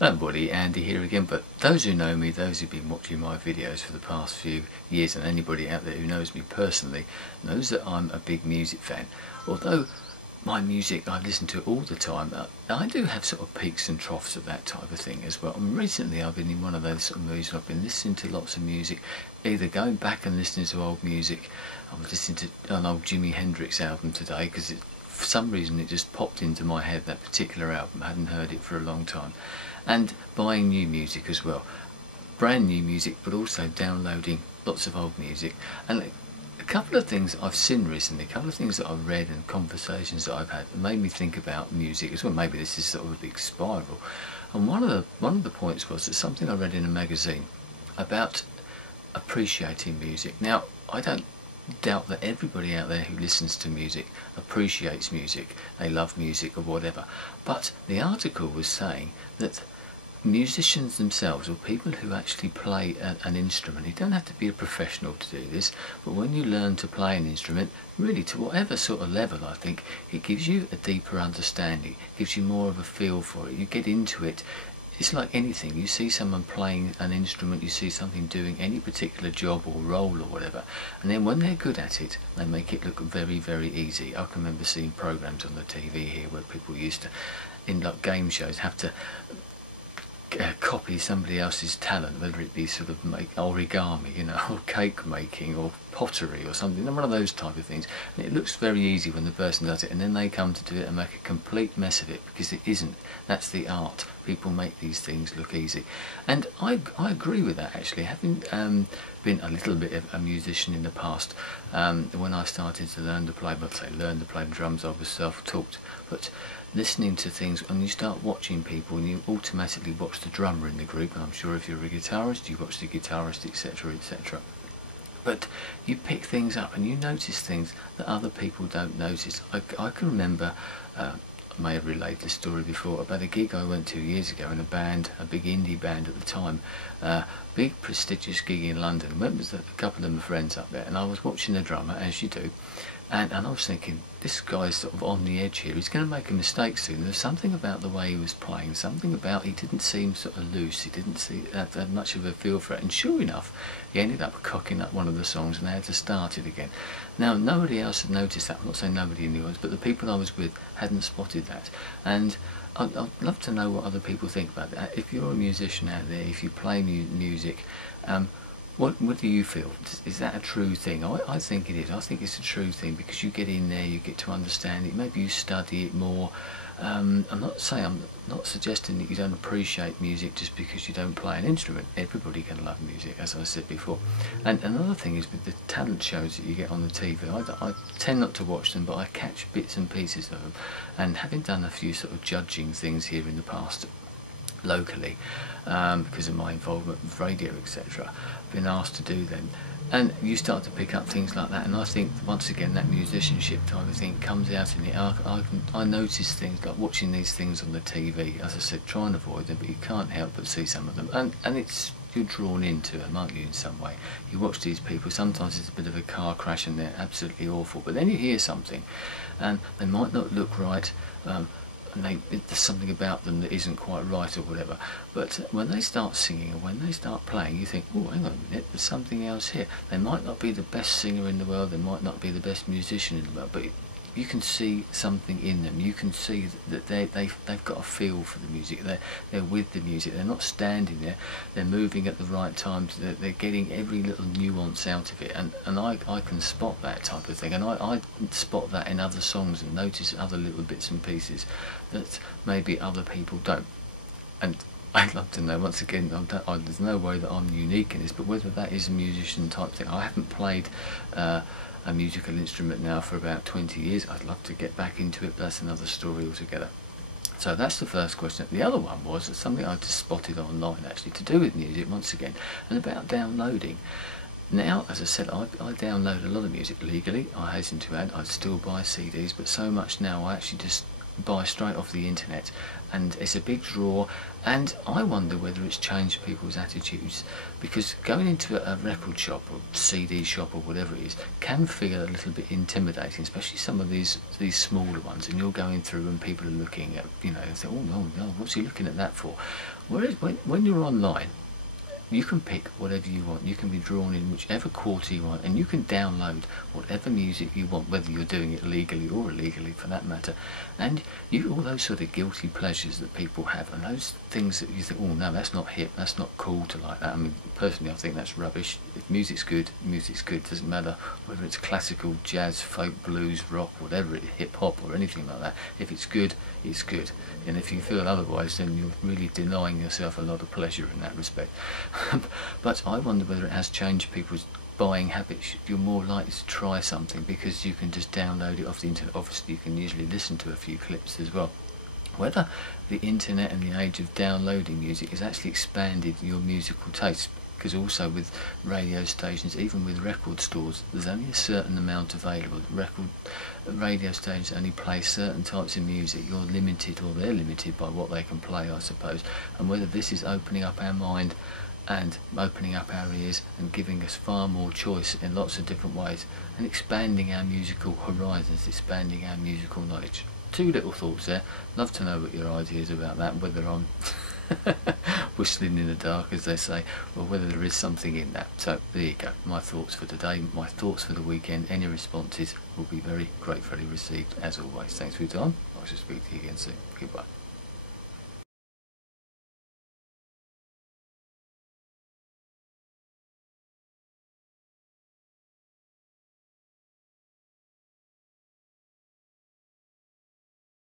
Hello everybody, Andy here again, but those who know me, those who've been watching my videos for the past few years, and anybody out there who knows me personally, knows that I'm a big music fan. Although my music I listen to all the time, I do have sort of peaks and troughs of that type of thing as well. And recently I've been in one of those sort of moods where I've been listening to lots of music, either going back and listening to old music. I was listening to an old Jimi Hendrix album today because for some reason it just popped into my head, that particular album. I hadn't heard it for a long time. And buying new music as well, brand new music, but also downloading lots of old music. And a couple of things I've seen recently, a couple of things that I've read and conversations that I've had that made me think about music as well. Maybe this is sort of a big spiral. And one of the points was that something I read in a magazine about appreciating music. Now, I don't doubt that everybody out there who listens to music appreciates music, they love music or whatever, but the article was saying that musicians themselves, or people who actually play an instrument, you don't have to be a professional to do this, but when you learn to play an instrument, really to whatever sort of level, I think it gives you a deeper understanding, gives you more of a feel for it, you get into it. It's like anything, you see someone playing an instrument, you see something doing any particular job or role or whatever, and then when they're good at it, they make it look very, very easy. I can remember seeing programs on the TV here where people used to, in like game shows, have to copy somebody else's talent, whether it be sort of make origami, you know, or cake making or pottery or something, one of those type of things. And it looks very easy when the person does it, and then they come to do it and make a complete mess of it, because it isn't. That's the art. People make these things look easy, and I agree with that actually. Having been a little bit of a musician in the past, when I started to learn to play, learn to play the drums, I was self-taught, but listening to things, when you start watching people and you automatically watch the drummer in the group, and I'm sure if you're a guitarist you watch the guitarist, etc, etc, but you pick things up and you notice things that other people don't notice. I can remember, I may have relayed this story before, about a gig I went to years ago in a band, a big indie band at the time, big prestigious gig in London. Went with a couple of my friends up there, and I was watching the drummer, as you do, and I was thinking, this guy's sort of on the edge here, he's going to make a mistake soon. There's something about the way he was playing, something about, he didn't seem sort of loose, he didn't have much of a feel for it, and sure enough, he ended up cocking up one of the songs and they had to start it again. Now, nobody else had noticed that. I'm not saying nobody in the audience, but the people I was with hadn't spotted that, and I'd love to know what other people think about that. If you're a musician out there, if you play music, what do you feel? Is that a true thing? I think it is. I think it's a true thing, because you get in there, you get to understand it, maybe you study it more. I'm not suggesting that you don't appreciate music just because you don't play an instrument. Everybody can love music, as I said before. And another thing is with the talent shows that you get on the TV, I tend not to watch them, but I catch bits and pieces of them. And having done a few sort of judging things here in the past, locally, because of my involvement with radio, etc, been asked to do them, and you start to pick up things like that, and I think once again that musicianship type of thing comes out in it. I notice things like watching these things on the TV, as I said, try and avoid them, but you can't help but see some of them, and it's, you're drawn into them, aren't you, in some way. You watch these people, sometimes it's a bit of a car crash and they're absolutely awful, but then you hear something and they might not look right, and there's something about them that isn't quite right or whatever, but when they start singing or when they start playing, you think, oh, hang on a minute, there's something else here. They might not be the best singer in the world, they might not be the best musician in the world, but you can see something in them. You can see that they've got a feel for the music. They're with the music. They're not standing there. They're moving at the right times. They're getting every little nuance out of it. And I can spot that type of thing. And I spot that in other songs and notice other little bits and pieces that maybe other people don't. And I'd love to know, once again, there's no way that I'm unique in this, but whether that is a musician type thing. I haven't played a musical instrument now for about 20 years. I'd love to get back into it, but that's another story altogether. So that's the first question. The other one was something I just spotted online, actually, to do with music once again, and about downloading. Now, as I said, I download a lot of music legally. I hasten to add, I still buy CDs, but so much now I actually just buy straight off the internet, and it's a big draw. And I wonder whether it's changed people's attitudes, because going into a record shop or CD shop or whatever it is can feel a little bit intimidating, especially some of these smaller ones, and you're going through and people are looking at, you know, they think, oh no, what's he looking at that for? Whereas when you're online, you can pick whatever you want. You can be drawn in whichever quarter you want, and you can download whatever music you want, whether you're doing it legally or illegally for that matter. And all those sort of guilty pleasures that people have, and those things that you think, oh no, that's not hip, that's not cool to like that. I mean, personally I think that's rubbish. If music's good, music's good. It doesn't matter whether it's classical, jazz, folk, blues, rock, whatever it is, hip hop or anything like that. If it's good, it's good. And if you feel otherwise, then you're really denying yourself a lot of pleasure in that respect. But I wonder whether it has changed people's buying habits. You're more likely to try something because you can just download it off the internet. Obviously you can usually listen to a few clips as well. Whether the internet and the age of downloading music has actually expanded your musical taste, because also with radio stations, even with record stores, there's only a certain amount available. Radio stations only play certain types of music. You're limited, or they're limited by what they can play, I suppose. And whether this is opening up our mind and opening up our ears and giving us far more choice in lots of different ways, and expanding our musical horizons, expanding our musical knowledge. Two little thoughts there. Love to know what your ideas about that, whether I'm whistling in the dark, as they say, or whether there is something in that. So there you go, my thoughts for today, my thoughts for the weekend. Any responses will be very gratefully received as always. Thanks for your time. I shall speak to you again soon. Goodbye.